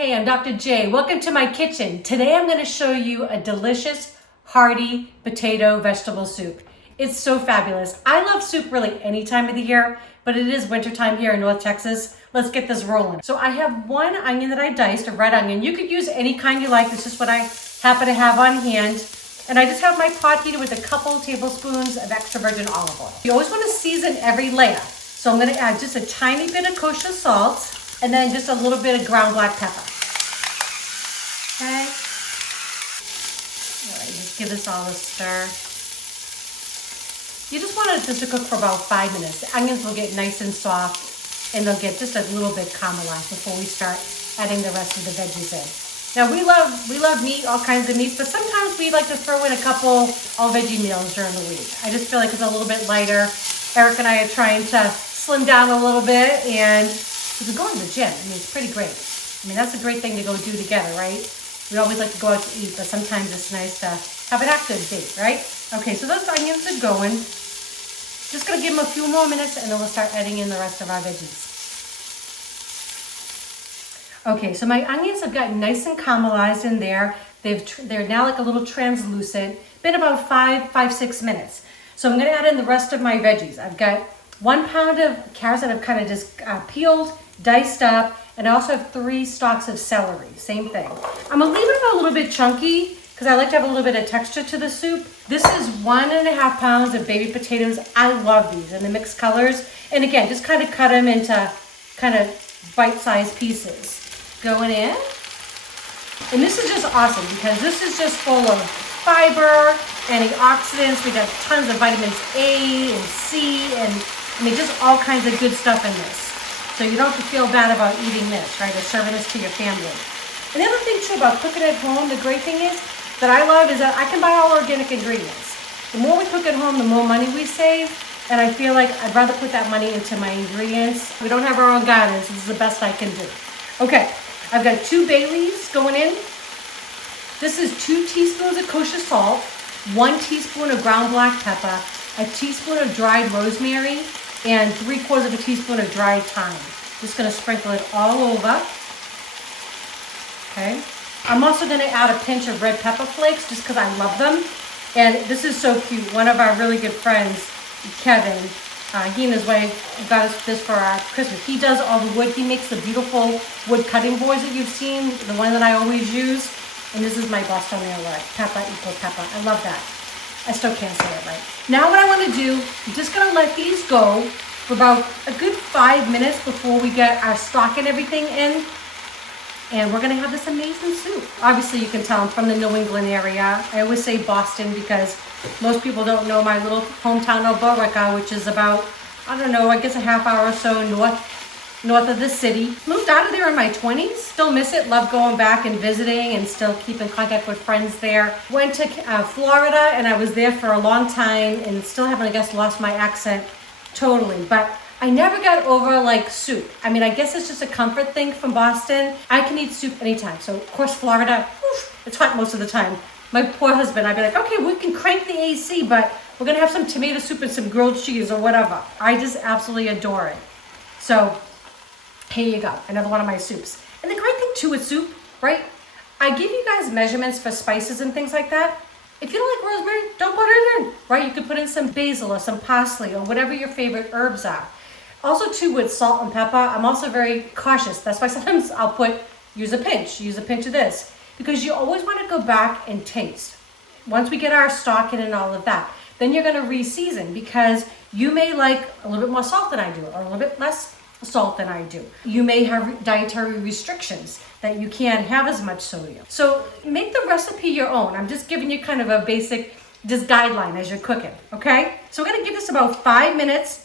Hey, I'm Dr. J. Welcome to my kitchen. Today I'm going to show you a delicious, hearty potato vegetable soup. It's so fabulous. I love soup really any time of the year, but it is wintertime here in North Texas. Let's get this rolling. So I have one onion that I diced, a red onion. You could use any kind you like. This is what I happen to have on hand. And I just have my pot heated with a couple tablespoons of extra virgin olive oil. You always want to season every layer. So I'm going to add just a tiny bit of kosher salt and then just a little bit of ground black pepper. Okay. All right, just give this all a stir. You just want it just to cook for about 5 minutes. The onions will get nice and soft and they'll get just a little bit caramelized before we start adding the rest of the veggies in. Now we love meat, all kinds of meats, but sometimes we like to throw in a couple all veggie meals during the week. I just feel like it's a little bit lighter. Eric and I are trying to slim down a little bit, and we're going to the gym. I mean, it's pretty great. I mean, that's a great thing to go do together, right? We always like to go out to eat, but sometimes it's nice to have an active date, right? Okay, so those onions are going. Just gonna give them a few more minutes and then we'll start adding in the rest of our veggies. Okay, so my onions have gotten nice and caramelized in there. They're now like a little translucent. Been about 6 minutes. So I'm gonna add in the rest of my veggies. I've got 1 pound of carrots that I've kind of just peeled, diced up, and I also have 3 stalks of celery, same thing. I'm gonna leave it a little bit chunky because I like to have a little bit of texture to the soup. This is 1.5 pounds of baby potatoes. I love these in the mixed colors. And again, just kind of cut them into kind of bite-sized pieces. Going in. And this is just awesome because this is just full of fiber, antioxidants. We got tons of vitamins A and C and I mean, just all kinds of good stuff in this. So you don't have to feel bad about eating this, right? Or serving this to your family. And the other thing too about cooking at home, the great thing is that I love is that I can buy all organic ingredients. The more we cook at home, the more money we save. And I feel like I'd rather put that money into my ingredients. We don't have our own gardens, so this is the best I can do. Okay, I've got 2 bay leaves going in. This is 2 teaspoons of kosher salt, 1 teaspoon of ground black pepper, a teaspoon of dried rosemary, and 3/4 of a teaspoon of dried thyme. Just gonna sprinkle it all over. Okay. I'm also gonna add a pinch of red pepper flakes just because I love them. And this is so cute. One of our really good friends, Kevin, he and his wife got us this for our Christmas. He does all the wood. He makes the beautiful wood cutting boards that you've seen, the one that I always use. And this is my Bostonian alert. Pepper equals pepper. I love that. I still can't say it right. Now what I want to do, I'm just going to let these go for about a good 5 minutes before we get our stock and everything in. And we're going to have this amazing soup. Obviously, you can tell I'm from the New England area. I always say Boston because most people don't know my little hometown of Borica, which is about, I don't know, I guess a half hour or so north of the city. Moved out of there in my 20s. Still miss it. Love going back and visiting and still keep in contact with friends there. Went to Florida and I was there for a long time and still haven't, I guess, lost my accent totally. But I never got over like soup. I mean, I guess it's just a comfort thing from Boston. I can eat soup anytime. So of course, Florida, it's hot most of the time. My poor husband, I'd be like, okay, we can crank the AC, but we're gonna have some tomato soup and some grilled cheese or whatever. I just absolutely adore it. So here you go, another one of my soups. And the great thing too with soup, right? I give you guys measurements for spices and things like that. If you don't like rosemary, don't put it in, right? You could put in some basil or some parsley or whatever your favorite herbs are. Also too with salt and pepper, I'm also very cautious. That's why sometimes I'll use a pinch of this. Because you always want to go back and taste. Once we get our stock in and all of that, then you're gonna re-season because you may like a little bit more salt than I do or a little bit less salt than I do. You may have dietary restrictions that you can't have as much sodium. So make the recipe your own. I'm just giving you kind of a basic just guideline as you're cooking, okay? So we're gonna give this about 5 minutes.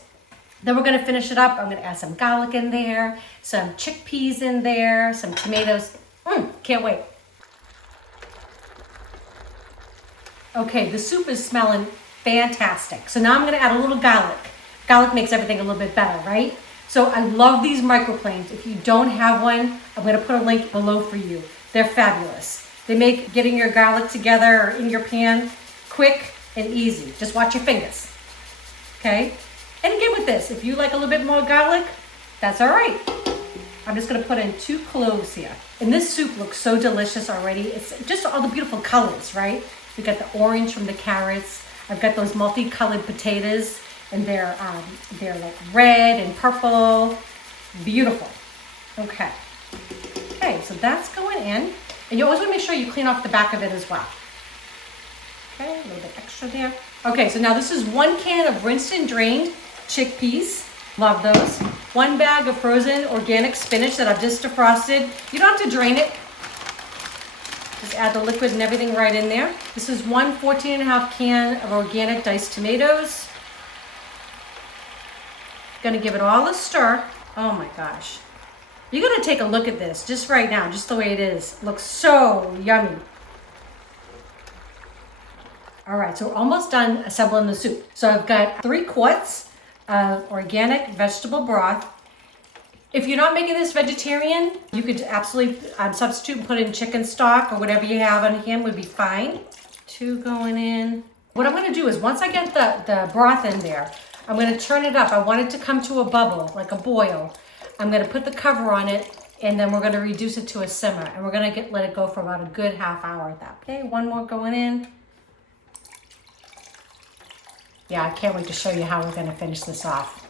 Then we're gonna finish it up. I'm gonna add some garlic in there, some chickpeas in there, some tomatoes. Can't wait. Okay, the soup is smelling fantastic. So now I'm gonna add a little garlic. Garlic makes everything a little bit better, right? So I love these microplanes. If you don't have one, I'm gonna put a link below for you. They're fabulous. They make getting your garlic together or in your pan quick and easy. Just watch your fingers, okay? And again with this, if you like a little bit more garlic, that's all right. I'm just gonna put in 2 cloves here. And this soup looks so delicious already. It's just all the beautiful colors, right? We got the orange from the carrots. I've got those multicolored potatoes, and they're like red and purple. Beautiful. Okay. Okay, so that's going in. And you always want to make sure you clean off the back of it as well. Okay, a little bit extra there. Okay, so now this is 1 can of rinsed and drained chickpeas. Love those. 1 bag of frozen organic spinach that I've just defrosted. You don't have to drain it. Just add the liquid and everything right in there. This is 1 14.5 can of organic diced tomatoes. Gonna give it all a stir. Oh my gosh. You're gonna take a look at this just right now, just the way it is. Looks so yummy. All right, so we're almost done assembling the soup. So I've got 3 quarts of organic vegetable broth. If you're not making this vegetarian, you could absolutely substitute and put in chicken stock or whatever you have on hand would be fine. 2 going in. What I'm gonna do is once I get the broth in there, I'm gonna turn it up. I want it to come to a bubble, like a boil. I'm gonna put the cover on it, and then we're gonna reduce it to a simmer, and we're gonna let it go for about a good half hour at that. Okay, 1 more going in. Yeah, I can't wait to show you how we're gonna finish this off.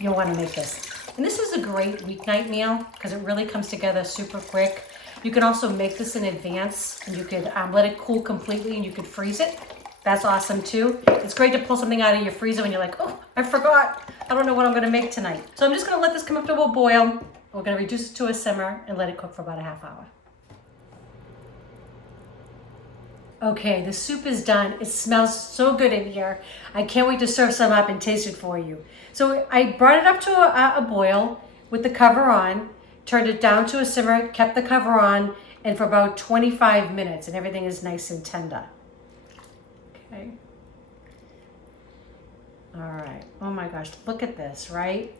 You'll wanna make this. And this is a great weeknight meal because it really comes together super quick. You can also make this in advance, and you could let it cool completely, and you could freeze it. That's awesome too. It's great to pull something out of your freezer when you're like, oh, I forgot. I don't know what I'm gonna make tonight. So I'm just gonna let this come up to a boil. We're gonna reduce it to a simmer and let it cook for about a half hour. Okay, the soup is done. It smells so good in here. I can't wait to serve some up and taste it for you. So I brought it up to a boil with the cover on, turned it down to a simmer, kept the cover on, and for about 25 minutes, and everything is nice and tender. Okay. All right. Oh my gosh, look at this, right?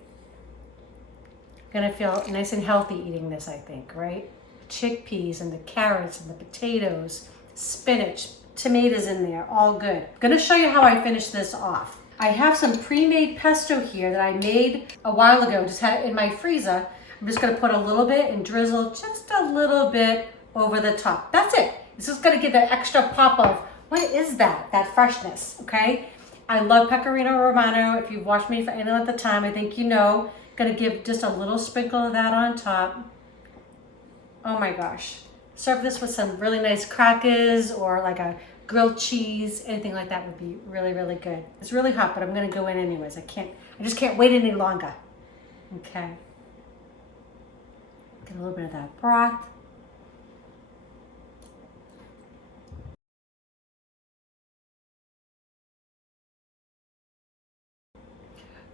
Gonna feel nice and healthy eating this, I think, right? Chickpeas and the carrots and the potatoes, spinach, tomatoes in there, all good. Gonna show you how I finish this off. I have some pre-made pesto here that I made a while ago, just had it in my freezer. I'm just gonna put a little bit and drizzle just a little bit over the top. That's it. This is gonna give that extra pop of, what is that? That freshness, okay? I love pecorino romano. If you've watched me for any length of time, I think you know. Gonna give just a little sprinkle of that on top. Oh my gosh. Serve this with some really nice crackers or like a grilled cheese, anything like that would be really, really good. It's really hot, but I'm gonna go in anyways. I just can't wait any longer. Okay. Get a little bit of that broth.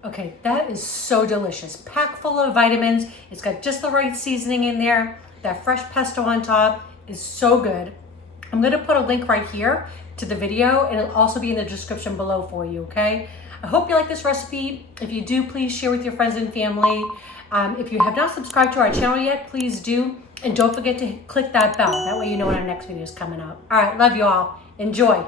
Okay, that is so delicious. Packed full of vitamins. It's got just the right seasoning in there. That fresh pesto on top is so good. I'm gonna put a link right here to the video, and it'll also be in the description below for you, okay? I hope you like this recipe. If you do, please share with your friends and family. If you have not subscribed to our channel yet, please do. And don't forget to click that bell. That way you know when our next video is coming out. All right, love you all. Enjoy.